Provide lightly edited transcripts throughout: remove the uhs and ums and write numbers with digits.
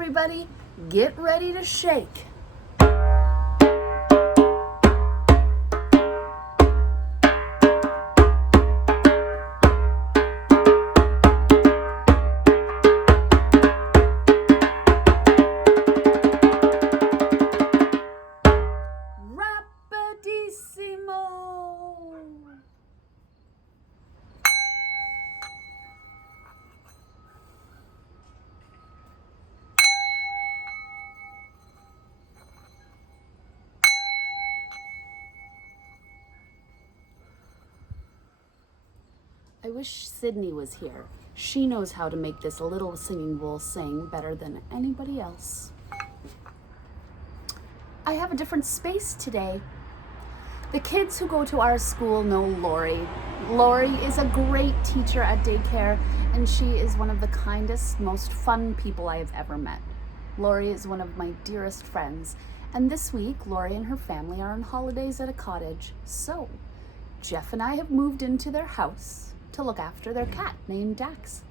everybody, get ready to shake. I wish Sydney was here. She knows how to make this little singing bowl sing better than anybody else. I have a different space today. The kids who go to our school know Lori. Lori is a great teacher at daycare, and she is one of the kindest, most fun people I have ever met. Lori is one of my dearest friends, and this week, Lori and her family are on holidays at a cottage. So, Jeff and I have moved into their house to look after their cat named Dax.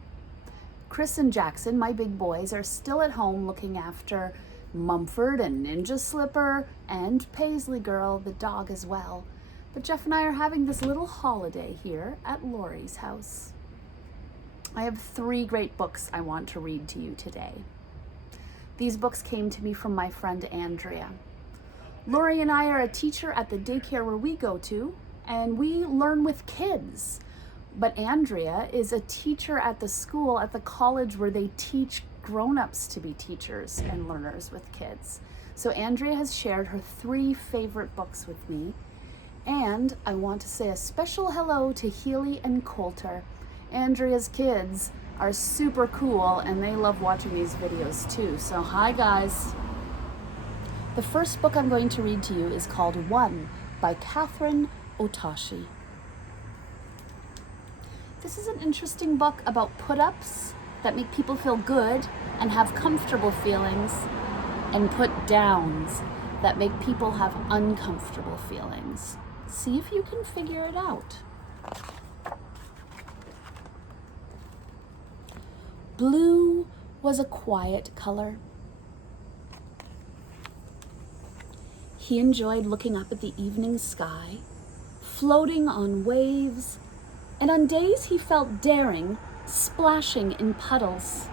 Chris and Jackson, my big boys, are still at home looking after Mumford and Ninja Slipper and Paisley Girl, the dog as well. But Jeff and I are having this little holiday here at Lori's house. I have 3 great books I want to read to you today. These books came to me from my friend Andrea. Lori and I are a teacher at the daycare where we go to, and we learn with kids. But Andrea is a teacher at the school, at the college where they teach grown-ups to be teachers and learners with kids. So Andrea has shared her 3 favorite books with me. And I want to say a special hello to Healy and Coulter. Andrea's kids are super cool and they love watching these videos too. So hi guys. The first book I'm going to read to you is called One by Kathryn Otoshi. This is an interesting book about put-ups that make people feel good and have comfortable feelings, and put-downs that make people have uncomfortable feelings. See if you can figure it out. Blue was a quiet color. He enjoyed looking up at the evening sky, floating on waves, and on days he felt daring, splashing in puddles.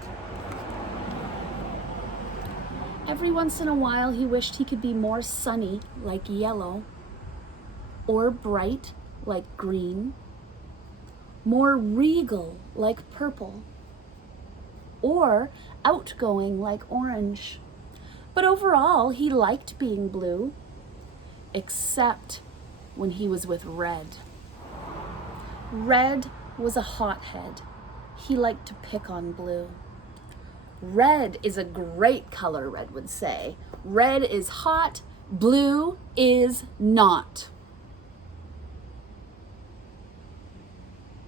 Every once in a while he wished he could be more sunny like yellow, or bright like green, more regal like purple, or outgoing like orange. But overall he liked being blue, except when he was with Red. Red was a hothead. He liked to pick on Blue. Red is a great color, Red would say. Red is hot, Blue is not.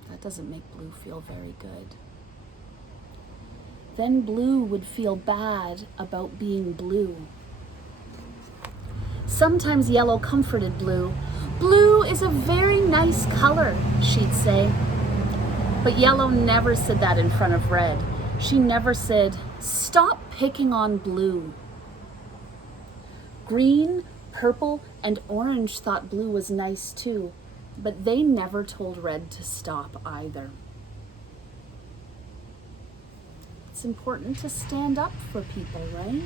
That doesn't make Blue feel very good. Then Blue would feel bad about being blue. Sometimes Yellow comforted Blue. Blue is a very nice color, she'd say. But Yellow never said that in front of Red. She never said, "Stop picking on Blue." Green, purple, and orange thought Blue was nice too, but they never told Red to stop either. It's important to stand up for people, right?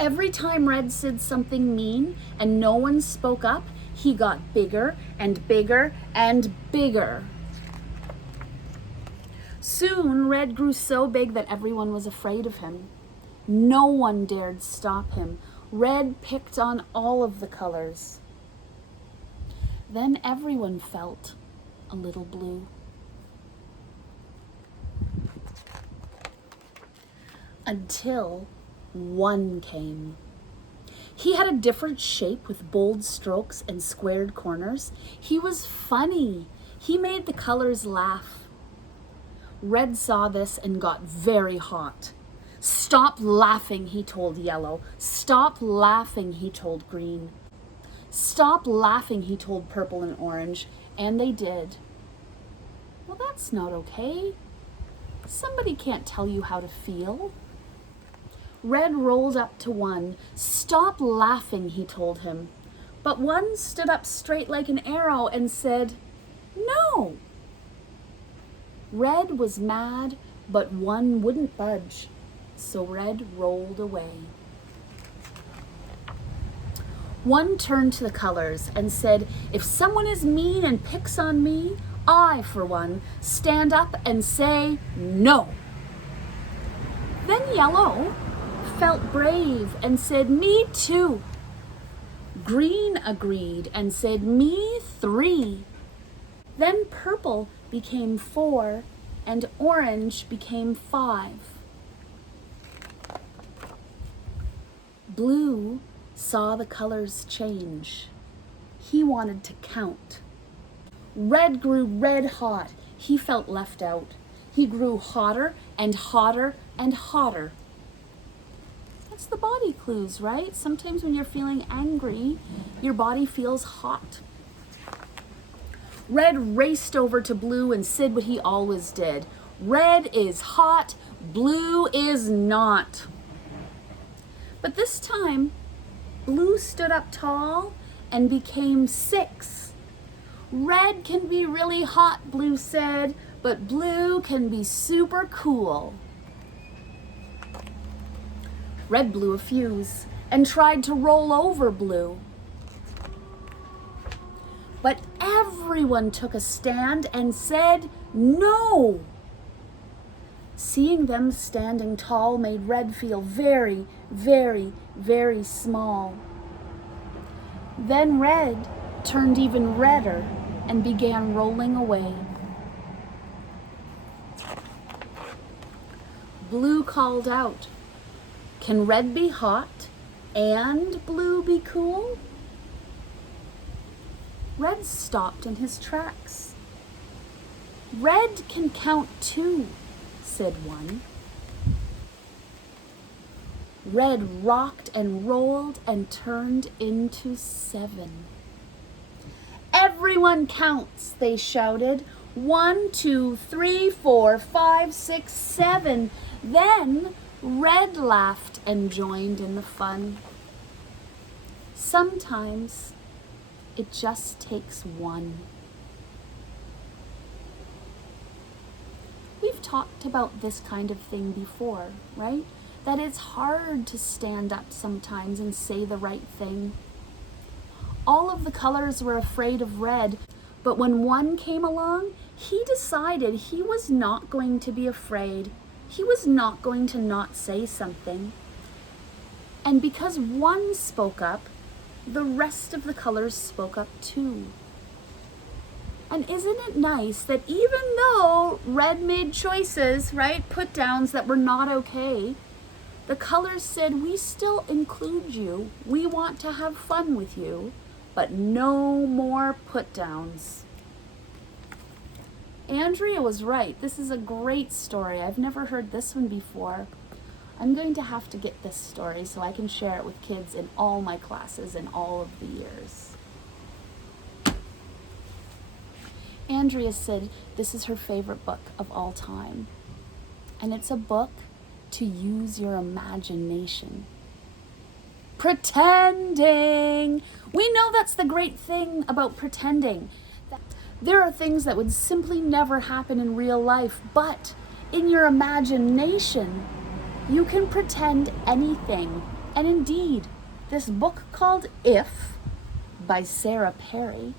Every time Red said something mean and no one spoke up, he got bigger and bigger and bigger. Soon, Red grew so big that everyone was afraid of him. No one dared stop him. Red picked on all of the colors. Then everyone felt a little blue. Until One came. He had a different shape with bold strokes and squared corners. He was funny. He made the colors laugh. Red saw this and got very hot. "Stop laughing," he told Yellow. "Stop laughing," he told Green. "Stop laughing," he told Purple and Orange, and they did. Well, that's not okay. Somebody can't tell you how to feel. Red rolled up to one. Stop laughing, he told him. But one stood up straight like an arrow and said, no. Red was mad, but one wouldn't budge, so Red rolled away. One turned to the colors and said, if someone is mean and picks on me, I, for one, stand up and say no. Then Yellow felt brave and said, me too. Green agreed and said, me 3. Then Purple became 4 and Orange became 5. Blue saw the colors change. He wanted to count. Red grew red hot. He felt left out. He grew hotter and hotter and hotter. That's the body clues, right? Sometimes when you're feeling angry, your body feels hot. Red raced over to Blue and said what he always did. Red is hot, Blue is not. But this time, Blue stood up tall and became 6. Red can be really hot, Blue said, but Blue can be super cool. Red blew a fuse and tried to roll over Blue. But everyone took a stand and said no. Seeing them standing tall made Red feel very, very, very small. Then Red turned even redder and began rolling away. Blue called out, can Red be hot and Blue be cool? Red stopped in his tracks. Red can count too, said one. Red rocked and rolled and turned into 7. Everyone counts, they shouted. 1, 2, 3, 4, 5, 6, 7. Then Red laughed and joined in the fun. Sometimes it just takes one. We've talked about this kind of thing before, right? That it's hard to stand up sometimes and say the right thing. All of the colors were afraid of Red, but when one came along, he decided he was not going to be afraid. He was not going to not say something. And because one spoke up, the rest of the colors spoke up too. And isn't it nice that even though Red made choices, right, put downs that were not okay, the colors said, we still include you. We want to have fun with you, but no more put downs. Andrea was right. This is a great story. I've never heard this one before. I'm going to have to get this story so I can share it with kids in all my classes in all of the years. Andrea said this is her favorite book of all time. And it's a book to use your imagination. Pretending! We know that's the great thing about pretending. There are things that would simply never happen in real life, but in your imagination, you can pretend anything. And indeed, this book called If by Sarah Perry,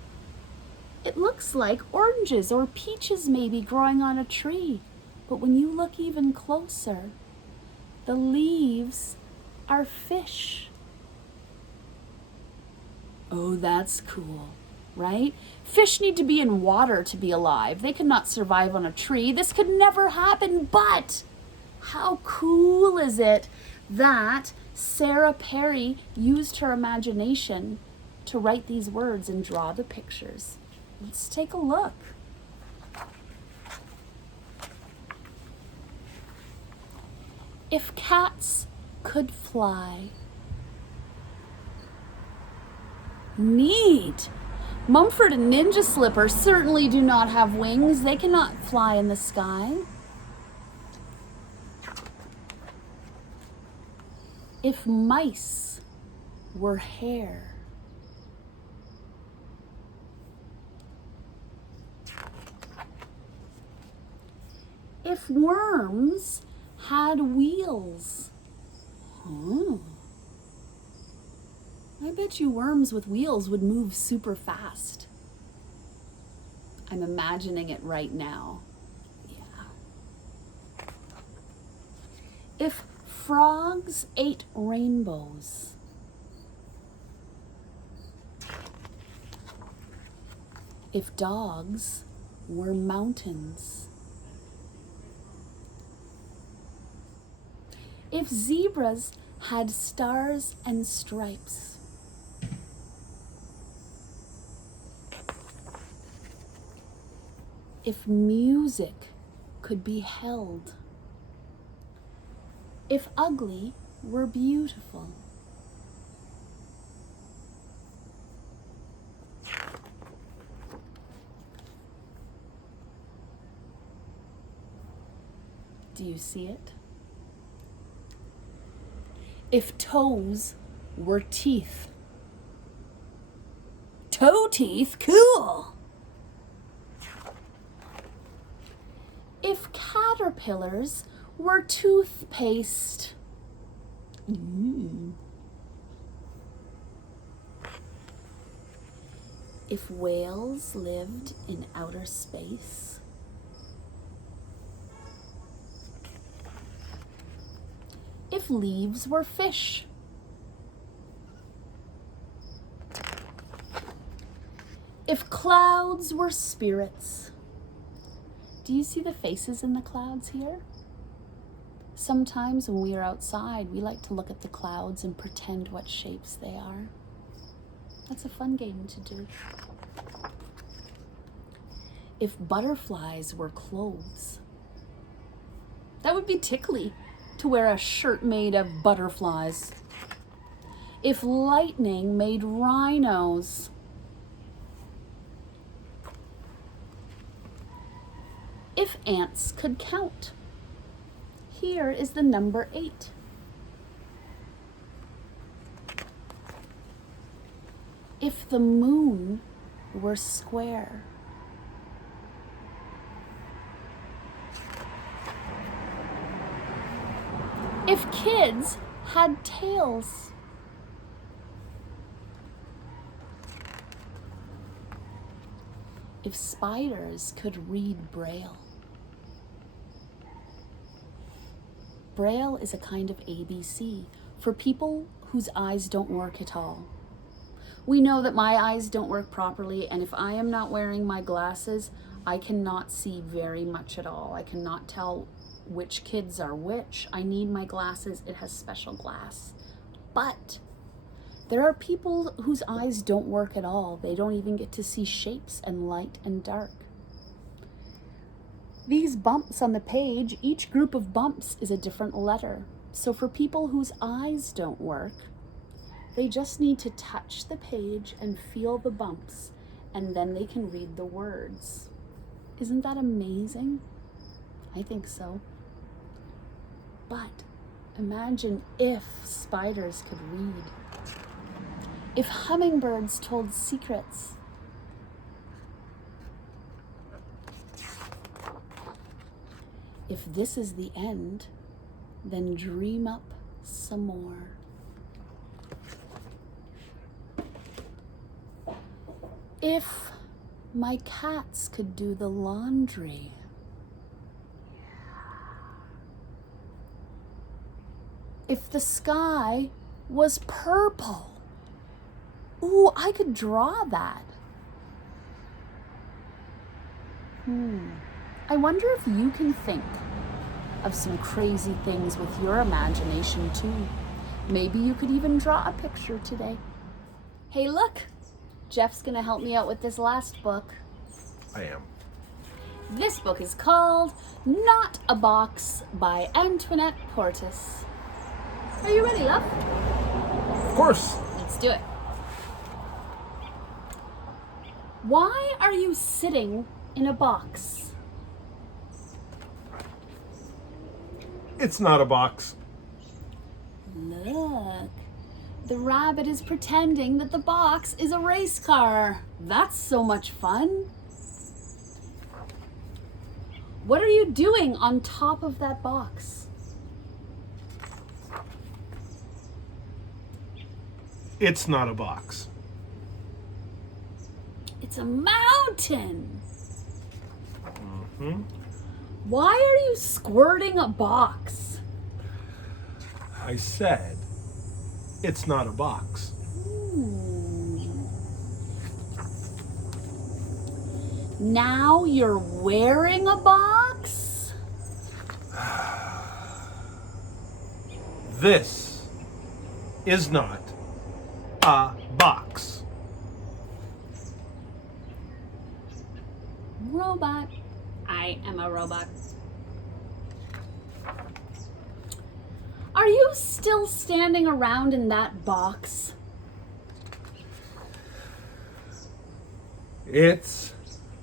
it looks like oranges or peaches maybe growing on a tree. But when you look even closer, the leaves are fish. Oh, that's cool, right? Fish need to be in water to be alive. They could not survive on a tree. This could never happen, but how cool is it that Sarah Perry used her imagination to write these words and draw the pictures? Let's take a look. If cats could fly. Neat. Mumford and Ninja Slipper certainly do not have wings. They cannot fly in the sky. If mice were hair. If worms had wheels. I bet you worms with wheels would move super fast. I'm imagining it right now. Yeah. If frogs ate rainbows. If dogs were mountains. If zebras had stars and stripes. If music could be held. If ugly were beautiful. Do you see it? If toes were teeth. Toe teeth? Cool! If caterpillars were toothpaste. If whales lived in outer space. If leaves were fish. If clouds were spirits. Do you see the faces in the clouds here? Sometimes when we are outside, we like to look at the clouds and pretend what shapes they are. That's a fun game to do. If butterflies were clothes. That would be tickly to wear a shirt made of butterflies. If lightning made rhinos. If ants could count. Here is the number 8. If the moon were square. If kids had tails. If spiders could read Braille. Braille is a kind of ABC for people whose eyes don't work at all. We know that my eyes don't work properly, and if I am not wearing my glasses, I cannot see very much at all. I cannot tell which kids are which. I need my glasses. It has special glass. But there are people whose eyes don't work at all. They don't even get to see shapes and light and dark. These bumps on the page, each group of bumps is a different letter. So for people whose eyes don't work, they just need to touch the page and feel the bumps, and then they can read the words. Isn't that amazing? I think so. But imagine if spiders could read. If hummingbirds told secrets. If this is the end, then dream up some more. If my cats could do the laundry. If the sky was purple. Ooh, I could draw that. I wonder if you can think of some crazy things with your imagination too. Maybe you could even draw a picture today. Hey, look, Jeff's gonna help me out with this last book. I am. This book is called Not a Box by Antoinette Portis. Are you ready, love? Of course. Let's do it. Why are you sitting in a box? It's not a box. Look. Look. The rabbit is pretending that the box is a race car. That's so much fun. What are you doing on top of that box? It's not a box. It's a mountain. Hmm? Why are you squirting a box? I said it's not a box. Now you're wearing a box? This is not a box. Robot. I am a robot. Are you still standing around in that box? It's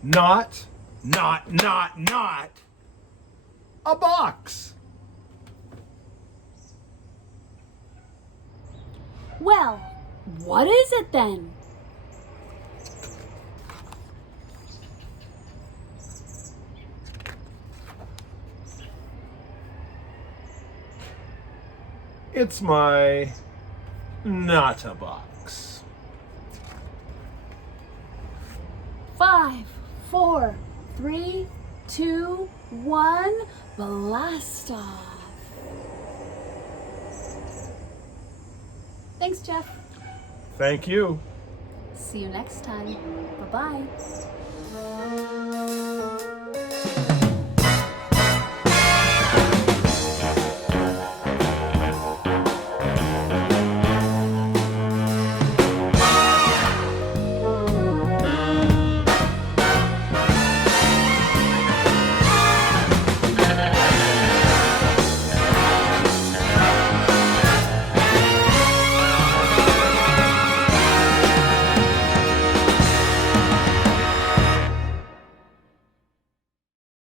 not a box. Well, what is it then? It's my not a box. 5, 4, 3, 2, 1, blast off. Thanks, Jeff. Thank you. See you next time. Bye-bye.